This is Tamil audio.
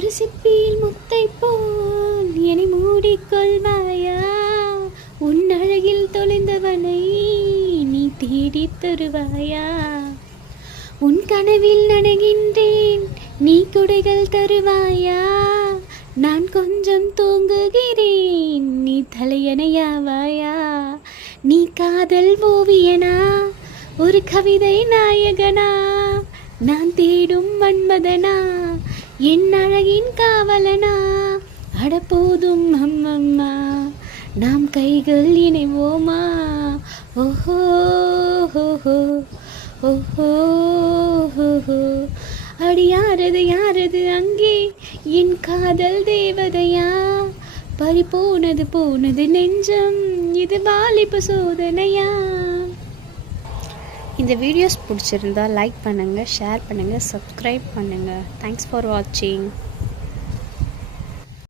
ஒரு சிப்பியில் முத்தை போல் என்னை மூடிக்கொள்வாயா? உன் அழகில் தொலைந்தவனை நீ தேடித் தருவாயா? உன் கனவில் நடுகின்றேன், நீ கொடைகள் தருவாயா? நான் கொஞ்சம் தூங்குகிறேன், நீ தலையணையாவாயா? நீ காதல் ஓவியனா, ஒரு கவிதை நாயகனா? நான் தேடும் மன்மதனா, என் அழகின் காவலனா? அடப்போதும் அம்மம்மா, நாம் கைகள் இணைவோமா? ஓஹோ ஓஹோ ஓஹோ ஓஹோ. அடி யாரது அங்கே என் காதல் தேவதையா? பறி போனது நெஞ்சம், இது வாலிப சோதனையா? இந்த வீடியோஸ் பிடிச்சிருந்தா லைக் பண்ணுங்கள், ஷேர் பண்ணுங்கள், சப்ஸ்கிரைப் பண்ணுங்கள். தேங்க்ஸ் ஃபார் வாட்சிங்.